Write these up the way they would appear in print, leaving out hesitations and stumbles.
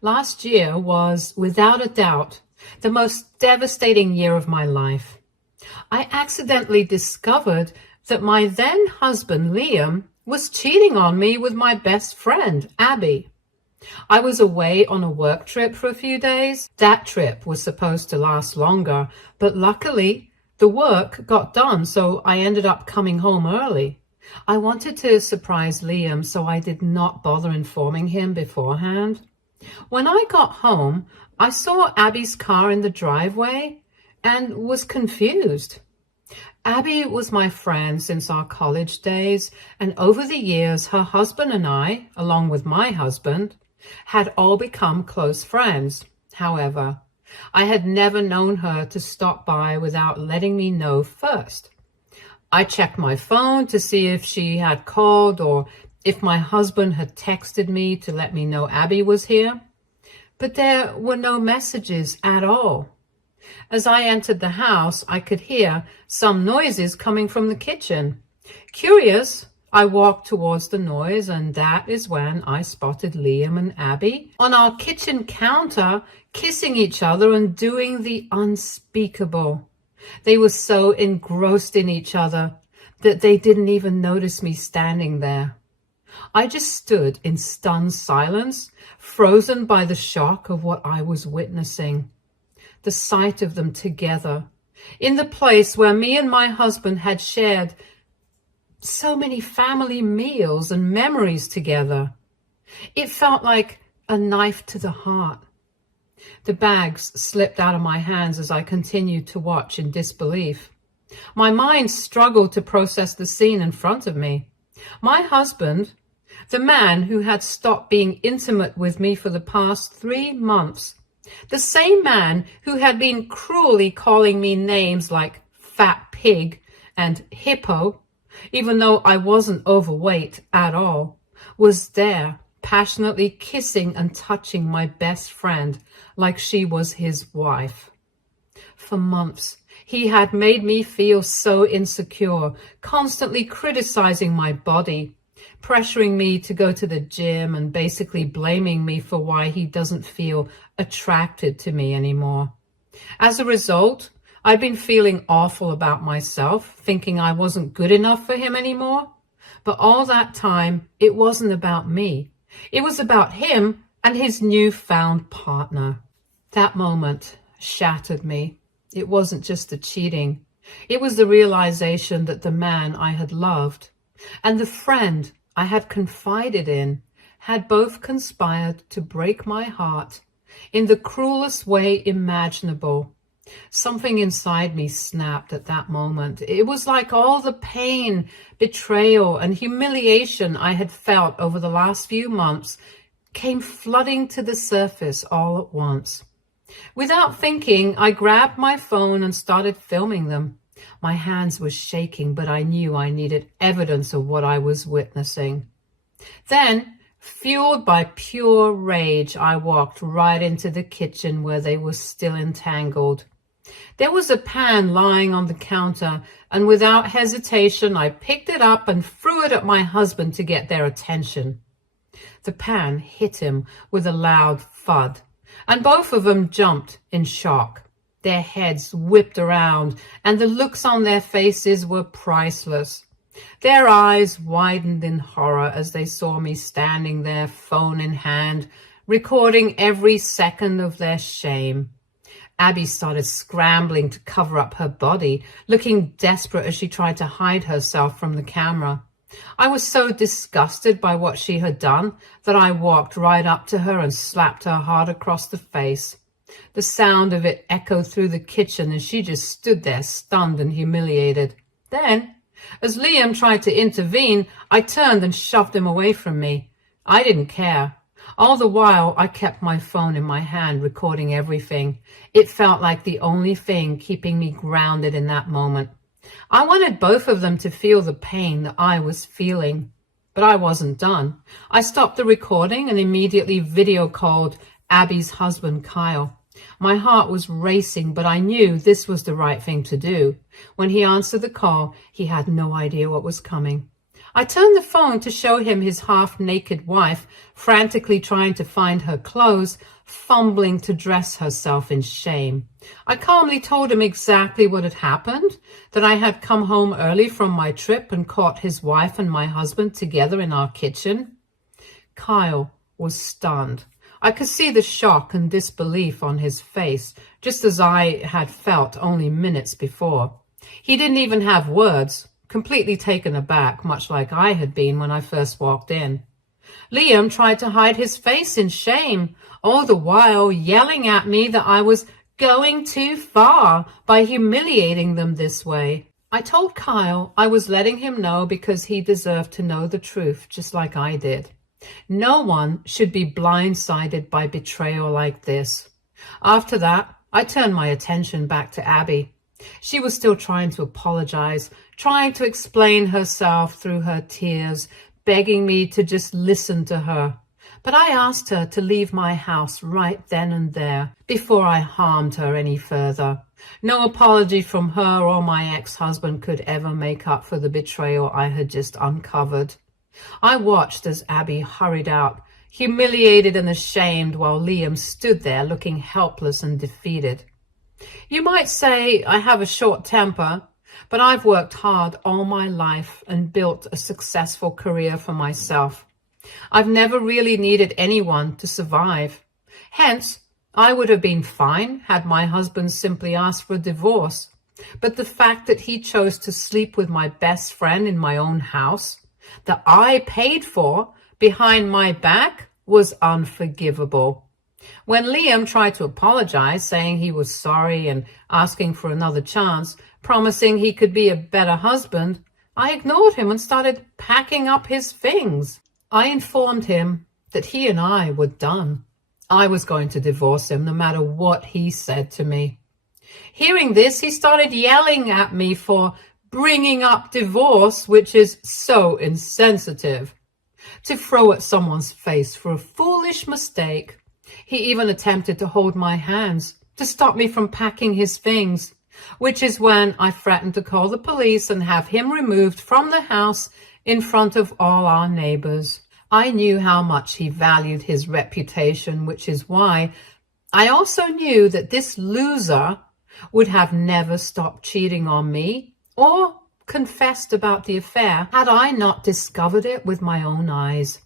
Last year was, without a doubt, the most devastating year of my life. I accidentally discovered that my then husband, Liam, was cheating on me with my best friend, Abby. I was away on a work trip for a few days. That trip was supposed to last longer, but luckily the work got done, so I ended up coming home early. I wanted to surprise Liam, so I did not bother informing him beforehand. When I got home, I saw Abby's car in the driveway and was confused. Abby was my friend since our college days, and over the years, her husband and I, along with my husband, had all become close friends. However, I had never known her to stop by without letting me know first. I checked my phone to see if she had called or if my husband had texted me to let me know Abby was here, but there were no messages at all. As I entered the house, I could hear some noises coming from the kitchen. Curious, I walked towards the noise, and that is when I spotted Liam and Abby on our kitchen counter, kissing each other and doing the unspeakable. They were so engrossed in each other that they didn't even notice me standing there. I just stood in stunned silence, frozen by the shock of what I was witnessing. The sight of them together, in the place where me and my husband had shared so many family meals and memories together. It felt like a knife to the heart. The bags slipped out of my hands as I continued to watch in disbelief. My mind struggled to process the scene in front of me. My husband, the man who had stopped being intimate with me for the past 3 months, the same man who had been cruelly calling me names like fat pig and hippo, even though I wasn't overweight at all, was there, passionately kissing and touching my best friend like she was his wife. For months, he had made me feel so insecure, constantly criticizing my body, pressuring me to go to the gym and basically blaming me for why he doesn't feel attracted to me anymore. As a result, I'd been feeling awful about myself, thinking I wasn't good enough for him anymore. But all that time, it wasn't about me. It was about him and his newfound partner. That moment shattered me. It wasn't just the cheating. It was the realization that the man I had loved and the friend I had confided in had both conspired to break my heart in the cruelest way imaginable. Something inside me snapped at that moment. It was like all the pain, betrayal, and humiliation I had felt over the last few months came flooding to the surface all at once. Without thinking, I grabbed my phone and started filming them. My hands were shaking, but I knew I needed evidence of what I was witnessing. Then, fueled by pure rage, I walked right into the kitchen where they were still entangled. There was a pan lying on the counter, and without hesitation, I picked it up and threw it at my husband to get their attention. The pan hit him with a loud thud, and both of them jumped in shock. Their heads whipped around, and the looks on their faces were priceless. Their eyes widened in horror as they saw me standing there, phone in hand, recording every second of their shame. Abby started scrambling to cover up her body, looking desperate as she tried to hide herself from the camera. I was so disgusted by what she had done that I walked right up to her and slapped her hard across the face. The sound of it echoed through the kitchen, and she just stood there stunned and humiliated. Then, as Liam tried to intervene, I turned and shoved him away from me. I didn't care. All the while, I kept my phone in my hand, recording everything. It felt like the only thing keeping me grounded in that moment. I wanted both of them to feel the pain that I was feeling. But I wasn't done. I stopped the recording and immediately video called Abby's husband, Kyle. My heart was racing, but I knew this was the right thing to do. When he answered the call, he had no idea what was coming. I turned the phone to show him his half-naked wife, frantically trying to find her clothes, fumbling to dress herself in shame. I calmly told him exactly what had happened, that I had come home early from my trip and caught his wife and my husband together in our kitchen. Kyle was stunned. I could see the shock and disbelief on his face, just as I had felt only minutes before. He didn't even have words, completely taken aback, much like I had been when I first walked in. Liam tried to hide his face in shame, all the while yelling at me that I was going too far by humiliating them this way. I told Kyle I was letting him know because he deserved to know the truth, just like I did. No one should be blindsided by betrayal like this. After that, I turned my attention back to Abby. She was still trying to apologize, trying to explain herself through her tears, begging me to just listen to her. But I asked her to leave my house right then and there before I harmed her any further. No apology from her or my ex-husband could ever make up for the betrayal I had just uncovered. I watched as Abby hurried out, humiliated and ashamed, while Liam stood there looking helpless and defeated. You might say I have a short temper, but I've worked hard all my life and built a successful career for myself. I've never really needed anyone to survive. Hence, I would have been fine had my husband simply asked for a divorce. But the fact that he chose to sleep with my best friend in my own house, that I paid for behind my back, was unforgivable. When Liam tried to apologize, saying he was sorry and asking for another chance, promising he could be a better husband, I ignored him and started packing up his things. I informed him that he and I were done. I was going to divorce him no matter what he said to me. Hearing this, he started yelling at me for bringing up divorce, which is so insensitive. To throw at someone's face for a foolish mistake. He even attempted to hold my hands to stop me from packing his things, which is when I threatened to call the police and have him removed from the house in front of all our neighbors. I knew how much he valued his reputation, which is why I also knew that this loser would have never stopped cheating on me or confessed about the affair had I not discovered it with my own eyes.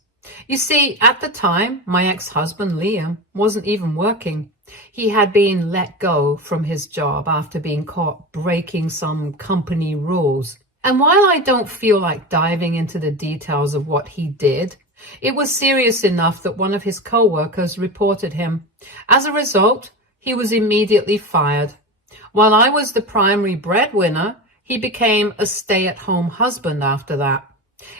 You see, at the time, my ex-husband Liam wasn't even working. He had been let go from his job after being caught breaking some company rules. And while I don't feel like diving into the details of what he did, it was serious enough that one of his co-workers reported him. As a result, he was immediately fired. While I was the primary breadwinner, he became a stay-at-home husband after that.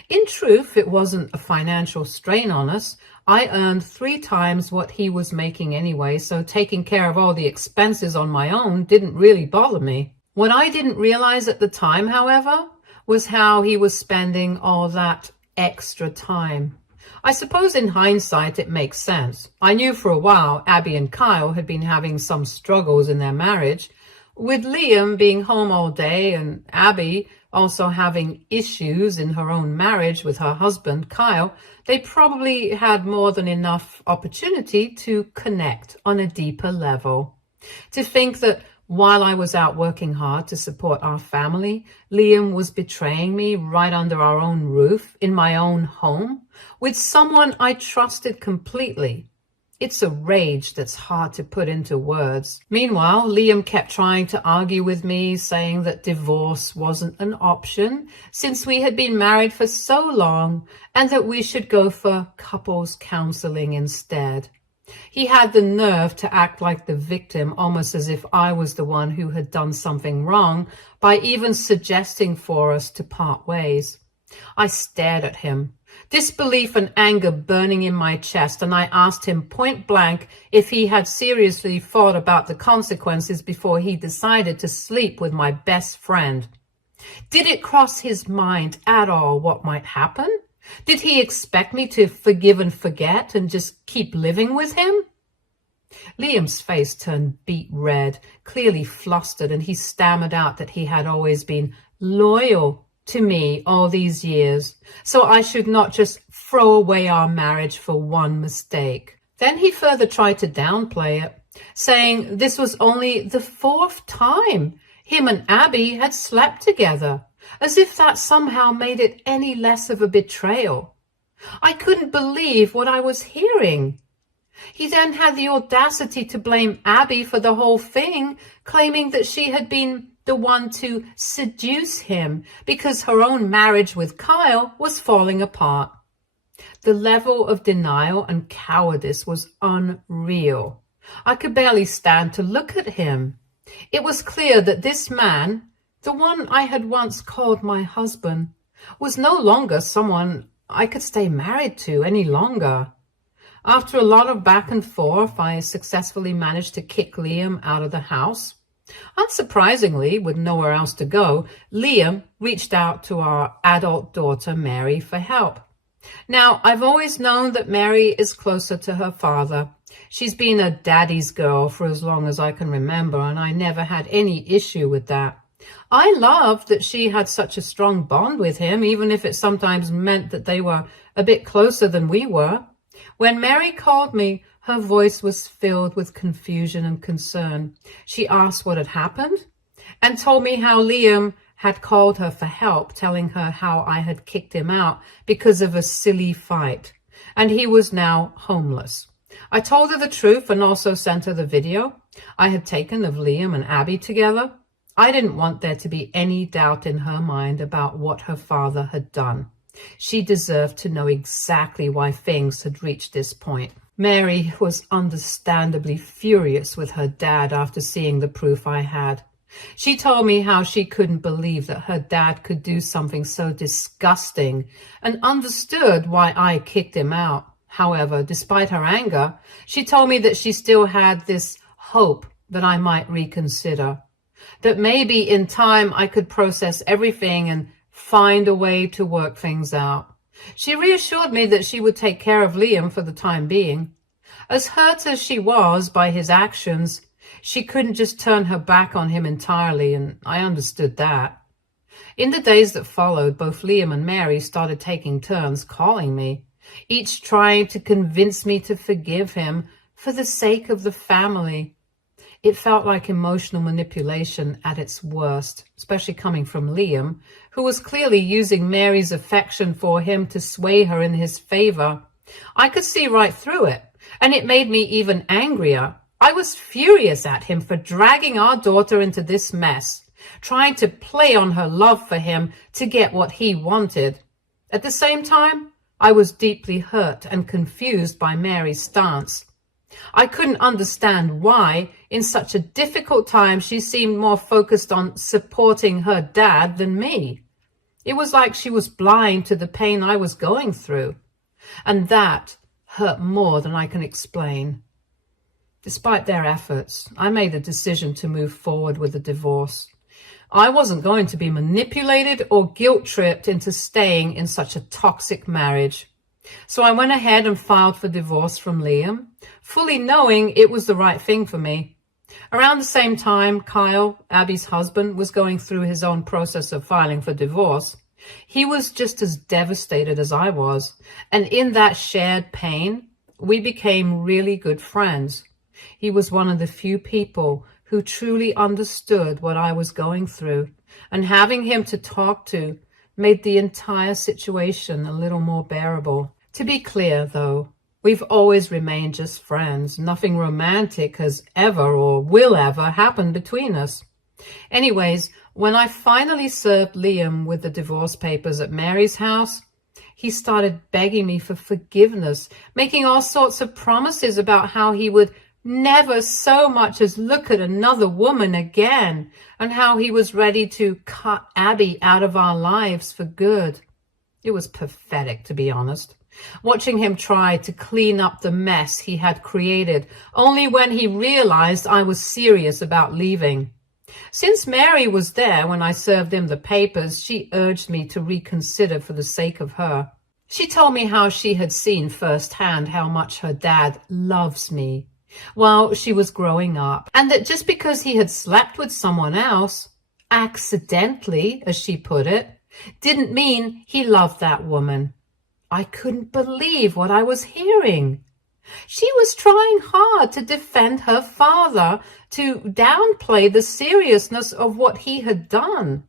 In truth, it wasn't a financial strain on us. I earned 3 times what he was making anyway, so taking care of all the expenses on my own didn't really bother me. What I didn't realize at the time, however, was how he was spending all that extra time. I suppose in hindsight it makes sense. I knew for a while Abby and Kyle had been having some struggles in their marriage, with Liam being home all day and Abby also having issues in her own marriage with her husband, Kyle. They probably had more than enough opportunity to connect on a deeper level. To think that while I was out working hard to support our family, Liam was betraying me right under our own roof, in my own home, with someone I trusted completely. It's a rage that's hard to put into words. Meanwhile, Liam kept trying to argue with me, saying that divorce wasn't an option since we had been married for so long and that we should go for couples counseling instead. He had the nerve to act like the victim, almost as if I was the one who had done something wrong, by even suggesting for us to part ways. I stared at him, disbelief and anger burning in my chest, and I asked him point blank if he had seriously thought about the consequences before he decided to sleep with my best friend. Did it cross his mind at all what might happen? Did he expect me to forgive and forget and just keep living with him? Liam's face turned beet red, clearly flustered, and he stammered out that he had always been loyal to me all these years, so I should not just throw away our marriage for one mistake. Then he further tried to downplay it, saying this was only the 4th time him and Abby had slept together, as if that somehow made it any less of a betrayal. I couldn't believe what I was hearing. He then had the audacity to blame Abby for the whole thing, claiming that she had been the one to seduce him because her own marriage with Kyle was falling apart. The level of denial and cowardice was unreal. I could barely stand to look at him. It was clear that this man, the one I had once called my husband, was no longer someone I could stay married to any longer. After a lot of back and forth, I successfully managed to kick Liam out of the house. Unsurprisingly, with nowhere else to go, Liam reached out to our adult daughter, Mary, for help. Now, I've always known that Mary is closer to her father. She's been a daddy's girl for as long as I can remember, and I never had any issue with that. I loved that she had such a strong bond with him, even if it sometimes meant that they were a bit closer than we were. When Mary called me, her voice was filled with confusion and concern. She asked what had happened and told me how Liam had called her for help, telling her how I had kicked him out because of a silly fight, and he was now homeless. I told her the truth and also sent her the video I had taken of Liam and Abby together. I didn't want there to be any doubt in her mind about what her father had done. She deserved to know exactly why things had reached this point. Mary was understandably furious with her dad after seeing the proof I had. She told me how she couldn't believe that her dad could do something so disgusting and understood why I kicked him out. However, despite her anger, she told me that she still had this hope that I might reconsider, that maybe in time I could process everything and find a way to work things out. She reassured me that she would take care of Liam for the time being. As hurt as she was by his actions, she couldn't just turn her back on him entirely, and I understood that. In the days that followed, both Liam and Mary started taking turns calling me, each trying to convince me to forgive him for the sake of the family. It felt like emotional manipulation at its worst, especially coming from Liam, who was clearly using Mary's affection for him to sway her in his favor. I could see right through it, and it made me even angrier. I was furious at him for dragging our daughter into this mess, trying to play on her love for him to get what he wanted. At the same time, I was deeply hurt and confused by Mary's stance. I couldn't understand why, in such a difficult time, she seemed more focused on supporting her dad than me. It was like she was blind to the pain I was going through, and that hurt more than I can explain. Despite their efforts, I made a decision to move forward with the divorce. I wasn't going to be manipulated or guilt-tripped into staying in such a toxic marriage. So I went ahead and filed for divorce from Liam, fully knowing it was the right thing for me. Around the same time, Kyle, Abby's husband, was going through his own process of filing for divorce. He was just as devastated as I was, and in that shared pain, we became really good friends. He was one of the few people who truly understood what I was going through, and having him to talk to made the entire situation a little more bearable. To be clear, though, we've always remained just friends. Nothing romantic has ever or will ever happen between us. Anyways, when I finally served Liam with the divorce papers at Mary's house, he started begging me for forgiveness, making all sorts of promises about how he would never so much as look at another woman again, and how he was ready to cut Abby out of our lives for good. It was pathetic, to be honest, watching him try to clean up the mess he had created, only when he realized I was serious about leaving. Since Mary was there when I served him the papers, she urged me to reconsider for the sake of her. She told me how she had seen firsthand how much her dad loves me while she was growing up, and that just because he had slept with someone else, accidentally, as she put it, didn't mean he loved that woman. I couldn't believe what I was hearing. She was trying hard to defend her father, to downplay the seriousness of what he had done.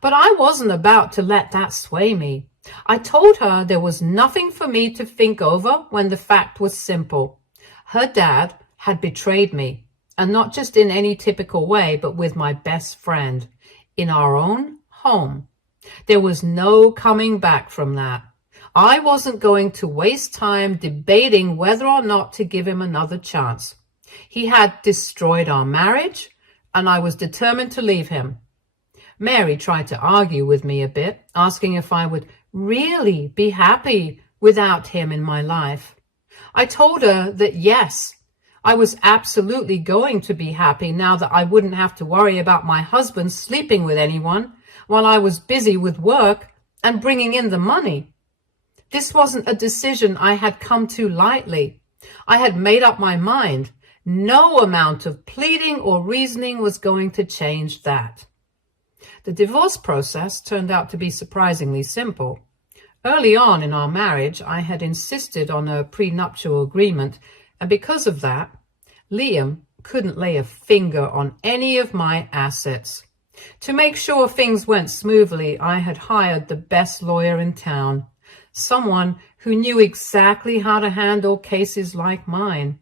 But I wasn't about to let that sway me. I told her there was nothing for me to think over when the fact was simple. Her dad had betrayed me, and not just in any typical way, but with my best friend, in our own home. There was no coming back from that. I wasn't going to waste time debating whether or not to give him another chance. He had destroyed our marriage, and I was determined to leave him. Mary tried to argue with me a bit, asking if I would really be happy without him in my life. I told her that yes, I was absolutely going to be happy now that I wouldn't have to worry about my husband sleeping with anyone while I was busy with work and bringing in the money. This wasn't a decision I had come to lightly. I had made up my mind. No amount of pleading or reasoning was going to change that. The divorce process turned out to be surprisingly simple. Early on in our marriage, I had insisted on a prenuptial agreement, and because of that, Liam couldn't lay a finger on any of my assets. To make sure things went smoothly, I had hired the best lawyer in town, someone who knew exactly how to handle cases like mine.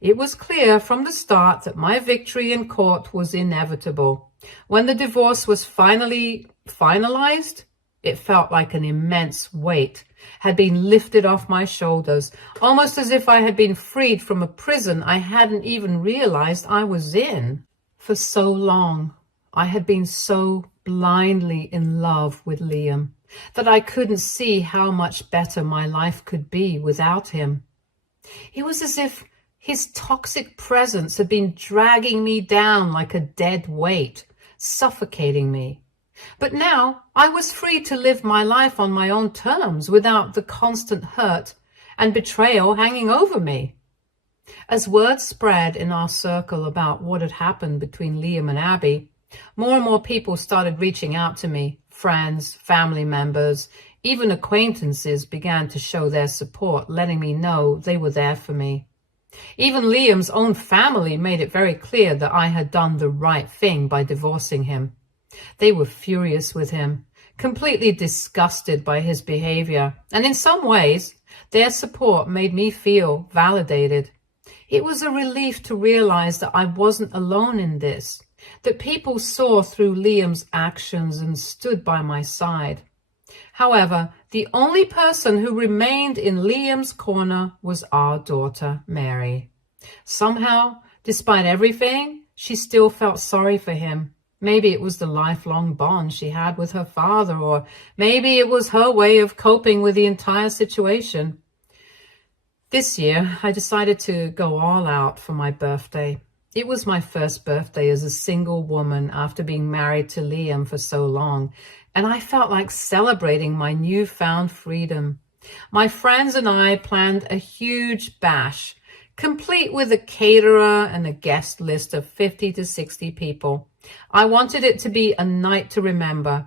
It was clear from the start that my victory in court was inevitable. When the divorce was finally finalized, it felt like an immense weight had been lifted off my shoulders, almost as if I had been freed from a prison I hadn't even realized I was in. For so long, I had been so blindly in love with Liam that I couldn't see how much better my life could be without him. It was as if his toxic presence had been dragging me down like a dead weight, suffocating me. But now I was free to live my life on my own terms without the constant hurt and betrayal hanging over me. As word spread in our circle about what had happened between Liam and Abby, more and more people started reaching out to me. Friends, family members, even acquaintances began to show their support, letting me know they were there for me. Even Liam's own family made it very clear that I had done the right thing by divorcing him. They were furious with him, completely disgusted by his behavior, and in some ways, their support made me feel validated. It was a relief to realize that I wasn't alone in this, that people saw through Liam's actions and stood by my side. However, the only person who remained in Liam's corner was our daughter, Mary. Somehow, despite everything, she still felt sorry for him. Maybe it was the lifelong bond she had with her father, or maybe it was her way of coping with the entire situation. This year, I decided to go all out for my birthday. It was my first birthday as a single woman after being married to Liam for so long, and I felt like celebrating my newfound freedom. My friends and I planned a huge bash, complete with a caterer and a guest list of 50 to 60 people. I wanted it to be a night to remember.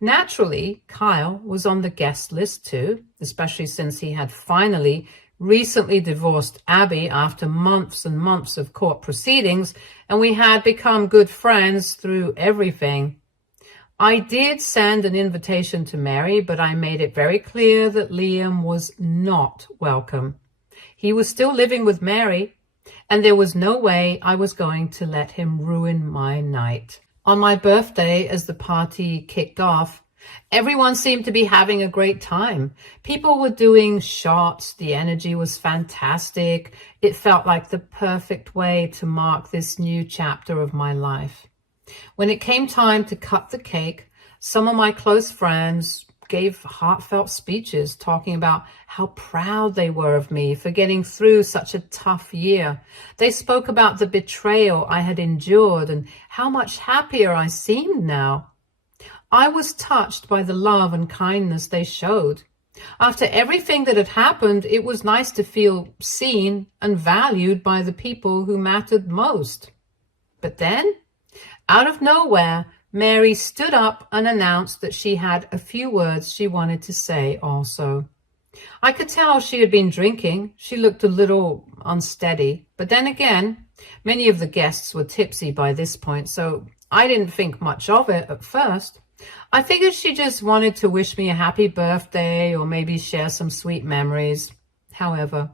Naturally, Kyle was on the guest list too, especially since he had finally recently divorced Abby after months and months of court proceedings, and we had become good friends through everything. I did send an invitation to Mary, but I made it very clear that Liam was not welcome. He was still living with Mary, and there was no way I was going to let him ruin my night. On my birthday, as the party kicked off, everyone seemed to be having a great time. People were doing shots. The energy was fantastic. It felt like the perfect way to mark this new chapter of my life. When it came time to cut the cake, some of my close friends gave heartfelt speeches talking about how proud they were of me for getting through such a tough year. They spoke about the betrayal I had endured and how much happier I seemed now. I was touched by the love and kindness they showed. After everything that had happened, it was nice to feel seen and valued by the people who mattered most. But then, out of nowhere, Mary stood up and announced that she had a few words she wanted to say also. I could tell she had been drinking. She looked a little unsteady. But then again, many of the guests were tipsy by this point, so I didn't think much of it at first. I figured she just wanted to wish me a happy birthday or maybe share some sweet memories. However,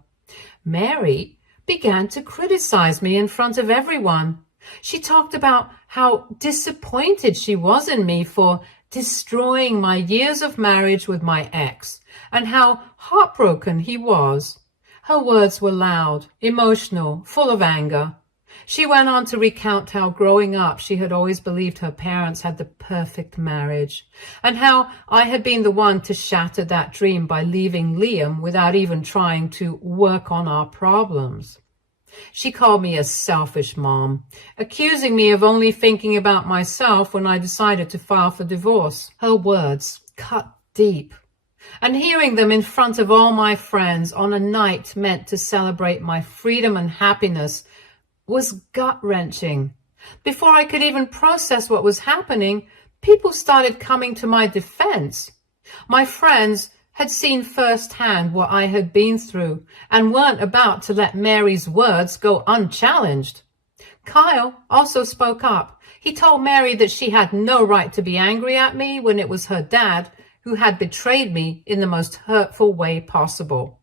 Mary began to criticize me in front of everyone. She talked about how disappointed she was in me for destroying my years of marriage with my ex, and how heartbroken he was. Her words were loud, emotional, full of anger. She went on to recount how growing up she had always believed her parents had the perfect marriage, and how I had been the one to shatter that dream by leaving Liam without even trying to work on our problems. She called me a selfish mom, accusing me of only thinking about myself when I decided to file for divorce. Her words cut deep, and hearing them in front of all my friends on a night meant to celebrate my freedom and happiness was gut-wrenching. Before I could even process what was happening, people started coming to my defense. My friends had seen firsthand what I had been through and weren't about to let Mary's words go unchallenged. Kyle also spoke up. He told Mary that she had no right to be angry at me when it was her dad who had betrayed me in the most hurtful way possible.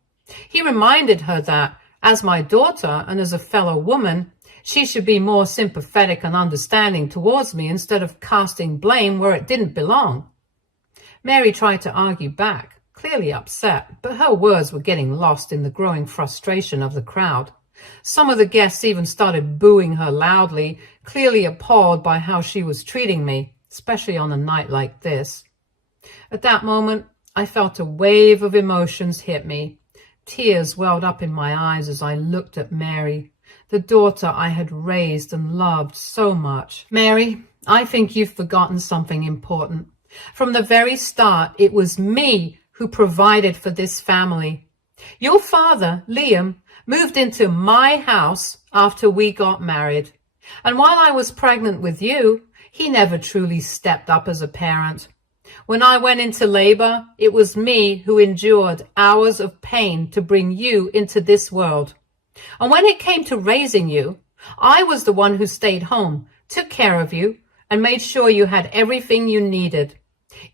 He reminded her that, as my daughter and as a fellow woman, she should be more sympathetic and understanding towards me instead of casting blame where it didn't belong. Mary tried to argue back, clearly upset, but her words were getting lost in the growing frustration of the crowd. Some of the guests even started booing her loudly, clearly appalled by how she was treating me, especially on a night like this. At that moment, I felt a wave of emotions hit me. Tears welled up in my eyes as I looked at Mary, the daughter I had raised and loved so much. Mary, I think you've forgotten something important. From the very start, it was me who provided for this family. Your father, Liam, moved into my house after we got married. And while I was pregnant with you, he never truly stepped up as a parent. When I went into labor, it was me who endured hours of pain to bring you into this world. And when it came to raising you, I was the one who stayed home, took care of you, and made sure you had everything you needed.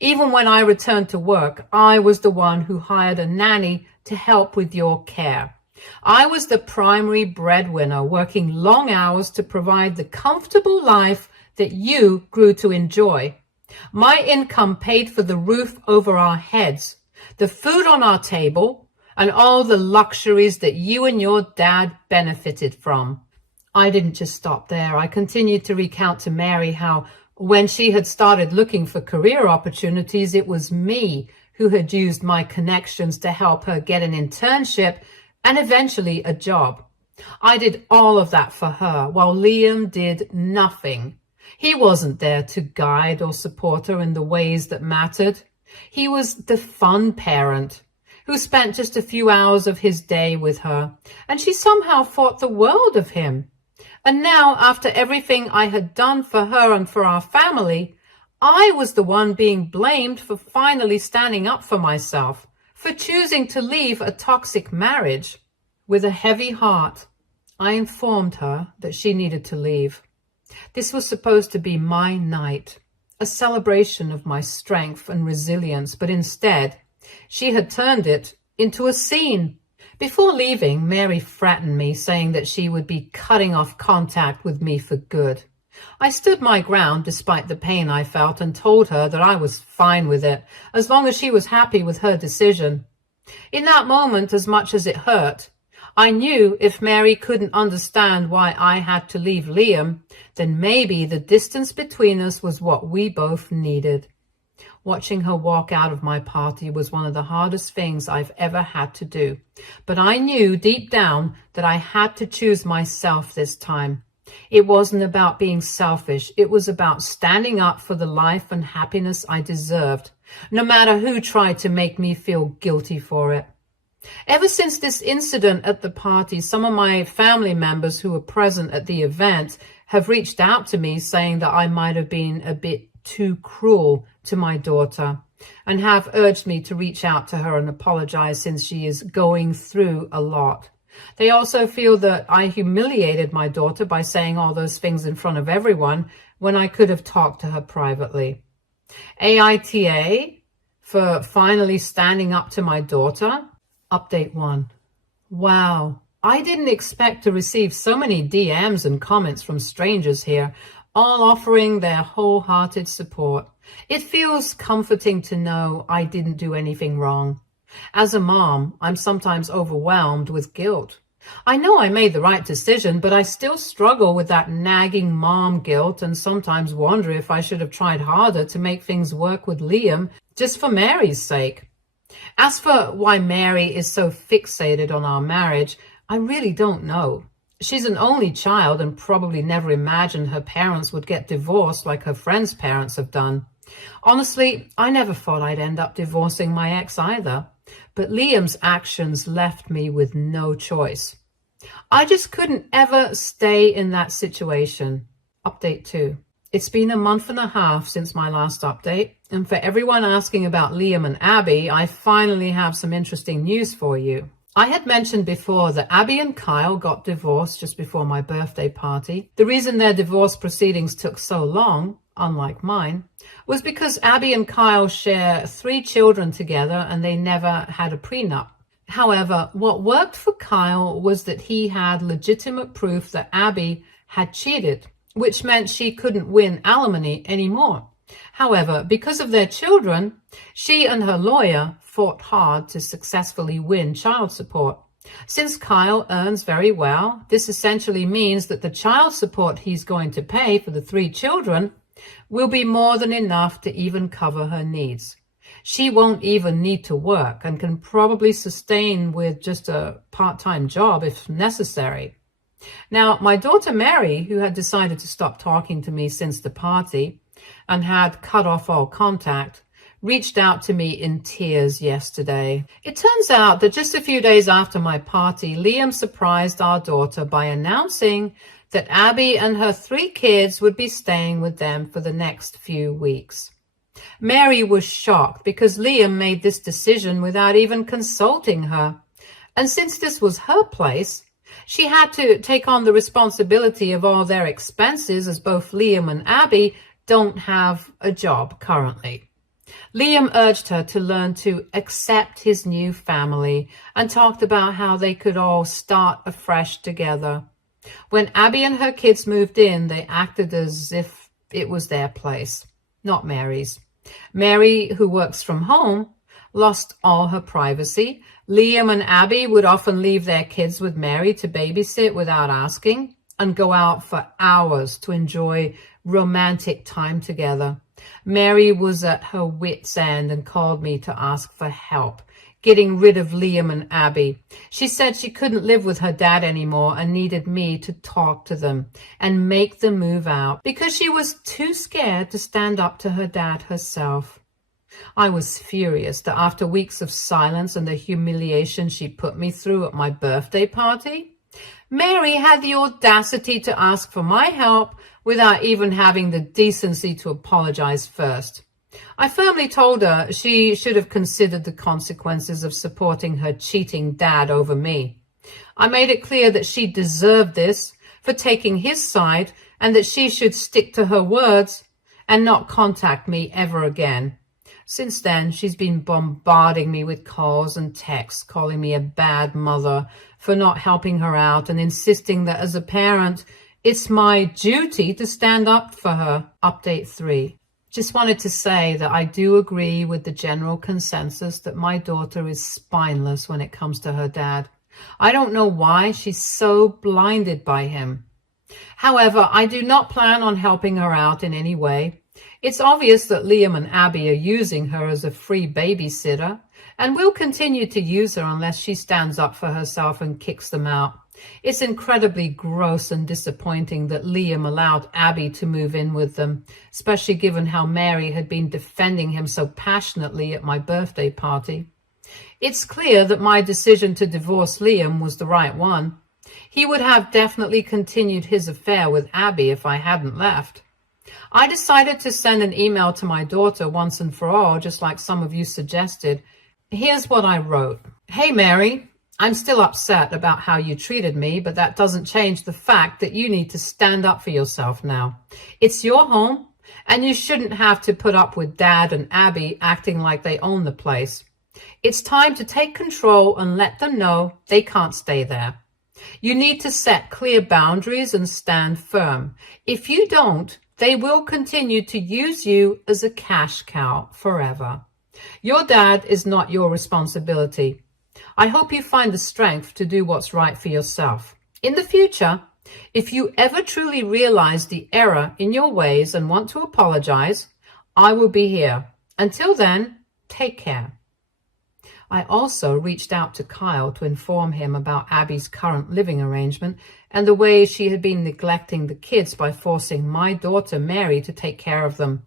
Even when I returned to work, I was the one who hired a nanny to help with your care. I was the primary breadwinner, working long hours to provide the comfortable life that you grew to enjoy. My income paid for the roof over our heads, the food on our table, and all the luxuries that you and your dad benefited from. I didn't just stop there. I continued to recount to Mary how when she had started looking for career opportunities, it was me who had used my connections to help her get an internship and eventually a job. I did all of that for her, while Liam did nothing. He wasn't there to guide or support her in the ways that mattered. He was the fun parent who spent just a few hours of his day with her, and she somehow thought the world of him. And now, after everything I had done for her and for our family, I was the one being blamed for finally standing up for myself, for choosing to leave a toxic marriage. With a heavy heart, I informed her that she needed to leave. This was supposed to be my night, a celebration of my strength and resilience, but instead, she had turned it into a scene. Before leaving, Mary threatened me, saying that she would be cutting off contact with me for good. I stood my ground despite the pain I felt and told her that I was fine with it, as long as she was happy with her decision. In that moment, as much as it hurt, I knew if Mary couldn't understand why I had to leave Liam, then maybe the distance between us was what we both needed. Watching her walk out of my party was one of the hardest things I've ever had to do. But I knew deep down that I had to choose myself this time. It wasn't about being selfish. It was about standing up for the life and happiness I deserved, no matter who tried to make me feel guilty for it. Ever since this incident at the party, some of my family members who were present at the event have reached out to me saying that I might have been a bit too cruel to my daughter, and have urged me to reach out to her and apologize since she is going through a lot. They also feel that I humiliated my daughter by saying all those things in front of everyone when I could have talked to her privately. AITA for finally standing up to my daughter. Update 1. Wow, I didn't expect to receive so many DMs and comments from strangers here, all offering their wholehearted support. It feels comforting to know I didn't do anything wrong. As a mom, I'm sometimes overwhelmed with guilt. I know I made the right decision, but I still struggle with that nagging mom guilt and sometimes wonder if I should have tried harder to make things work with Liam just for Mary's sake. As for why Mary is so fixated on our marriage, I really don't know. She's an only child and probably never imagined her parents would get divorced like her friends' parents have done. Honestly, I never thought I'd end up divorcing my ex either, but Liam's actions left me with no choice. I just couldn't ever stay in that situation. Update 2. It's been a month and a half since my last update, and for everyone asking about Liam and Abby, I finally have some interesting news for you. I had mentioned before that Abby and Kyle got divorced just before my birthday party. The reason their divorce proceedings took so long, unlike mine, was because Abby and Kyle share 3 children together and they never had a prenup. However, what worked for Kyle was that he had legitimate proof that Abby had cheated, which meant she couldn't win alimony anymore. However, because of their children, she and her lawyer fought hard to successfully win child support. Since Kyle earns very well, this essentially means that the child support he's going to pay for the 3 children will be more than enough to even cover her needs. She won't even need to work and can probably sustain with just a part-time job if necessary. Now, my daughter Mary, who had decided to stop talking to me since the party and had cut off all contact, reached out to me in tears yesterday. It turns out that just a few days after my party, Liam surprised our daughter by announcing that Abby and her 3 kids would be staying with them for the next few weeks. Mary was shocked because Liam made this decision without even consulting her. And since this was her place, she had to take on the responsibility of all their expenses, as both Liam and Abby don't have a job currently. Liam urged her to learn to accept his new family and talked about how they could all start afresh together. When Abby and her kids moved in, they acted as if it was their place, not Mary's. Mary, who works from home, lost all her privacy. Liam and Abby would often leave their kids with Mary to babysit without asking and go out for hours to enjoy romantic time together. Mary was at her wit's end and called me to ask for help getting rid of Liam and Abby. She said she couldn't live with her dad anymore and needed me to talk to them and make them move out because she was too scared to stand up to her dad herself. I was furious that after weeks of silence and the humiliation she put me through at my birthday party, Mary had the audacity to ask for my help without even having the decency to apologize first. I firmly told her she should have considered the consequences of supporting her cheating dad over me. I made it clear that she deserved this for taking his side and that she should stick to her words and not contact me ever again. Since then, she's been bombarding me with calls and texts, calling me a bad mother for not helping her out and insisting that as a parent, it's my duty to stand up for her. Update 3. Just wanted to say that I do agree with the general consensus that my daughter is spineless when it comes to her dad. I don't know why she's so blinded by him. However, I do not plan on helping her out in any way. It's obvious that Liam and Abby are using her as a free babysitter and will continue to use her unless she stands up for herself and kicks them out. It's incredibly gross and disappointing that Liam allowed Abby to move in with them, especially given how Mary had been defending him so passionately at my birthday party. It's clear that my decision to divorce Liam was the right one. He would have definitely continued his affair with Abby if I hadn't left. I decided to send an email to my daughter once and for all, just like some of you suggested. Here's what I wrote. Hey, Mary, I'm still upset about how you treated me, but that doesn't change the fact that you need to stand up for yourself now. It's your home, and you shouldn't have to put up with Dad and Abby acting like they own the place. It's time to take control and let them know they can't stay there. You need to set clear boundaries and stand firm. If you don't, they will continue to use you as a cash cow forever. Your dad is not your responsibility. I hope you find the strength to do what's right for yourself. In the future, if you ever truly realize the error in your ways and want to apologize, I will be here. Until then, take care. I also reached out to Kyle to inform him about Abby's current living arrangement and the way she had been neglecting the kids by forcing my daughter Mary to take care of them.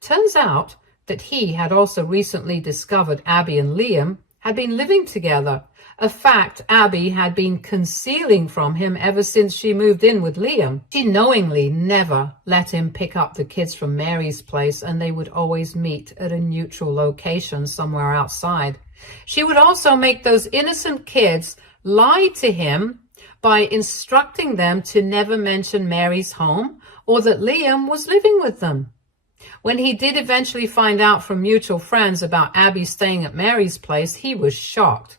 Turns out that he had also recently discovered Abby and Liam had been living together, a fact Abby had been concealing from him ever since she moved in with Liam. She knowingly never let him pick up the kids from Mary's place, and they would always meet at a neutral location somewhere outside. She would also make those innocent kids lie to him by instructing them to never mention Mary's home or that Liam was living with them. When he did eventually find out from mutual friends about Abby staying at Mary's place, he was shocked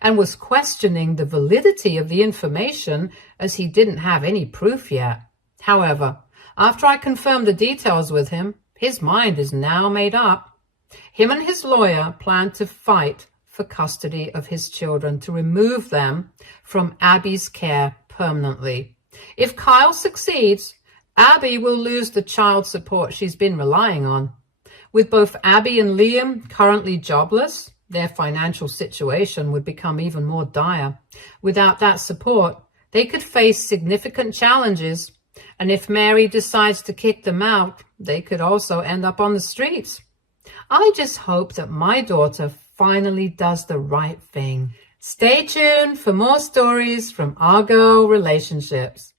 and was questioning the validity of the information as he didn't have any proof yet. However, after I confirmed the details with him, his mind is now made up. Him and his lawyer plan to fight for custody of his children to remove them from Abby's care permanently. If Kyle succeeds, Abby will lose the child support she's been relying on. With both Abby and Liam currently jobless, their financial situation would become even more dire. Without that support, they could face significant challenges. And if Mary decides to kick them out, they could also end up on the streets. I just hope that my daughter finally does the right thing. Stay tuned for more stories from our girl relationships.